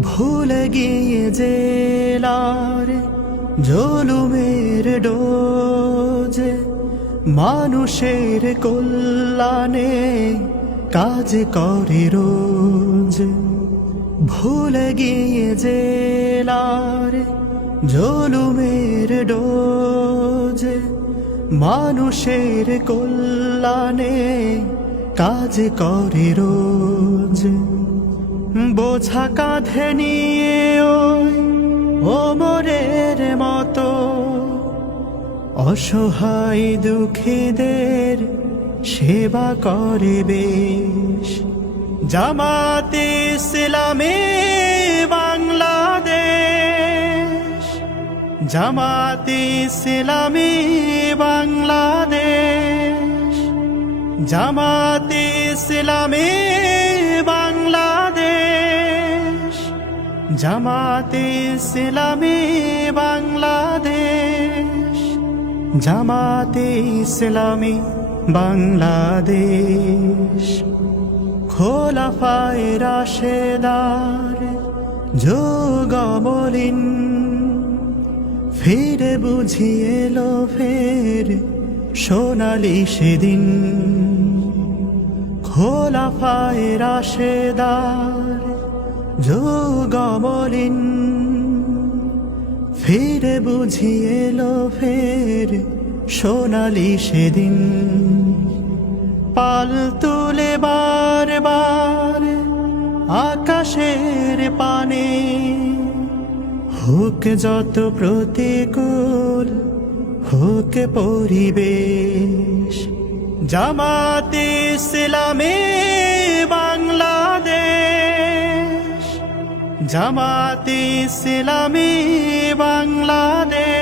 ভুলে গিয়ে জেলার জলুমের ডোজ। মানুষের কল্যাণে কাজ করে রোজ। ভুলে গিয়ে জেলার জলুমের ডোজ। মানুষের কল্যাণে কাজ করে রোজ। বোঝা কাঁধে নিয়ে ওমরের মতো। অসহায় দুঃখীদের সেবা করে বেশ। জামাতে ইসলামে বাংলাদেশ। জামাতে ইসলামে বাংলাদেশ। জামাতে ইসলামে বাংলাদেশ। জামাতে ইসলামে বাংলাদেশ, জামাতে ইসলামী বাংলাদেশ। খোলাফায় রাশেদার যোগমলিন ফিরে বুঝিয়ে এলো ফের সোনালি সেদিন। খোলাফায় রাশেদার যোগমলিন ফিরে বুঝিয়ে এলো ফের সোনালি সেদিন। পাল তুলে বারবার আকাশের পানে। হোক যত প্রতিকূল, হোক পরিবেশ, জামাতে ইসলামে বাংলাদেশ জামাতে ইসলামী বাংলাদেশ।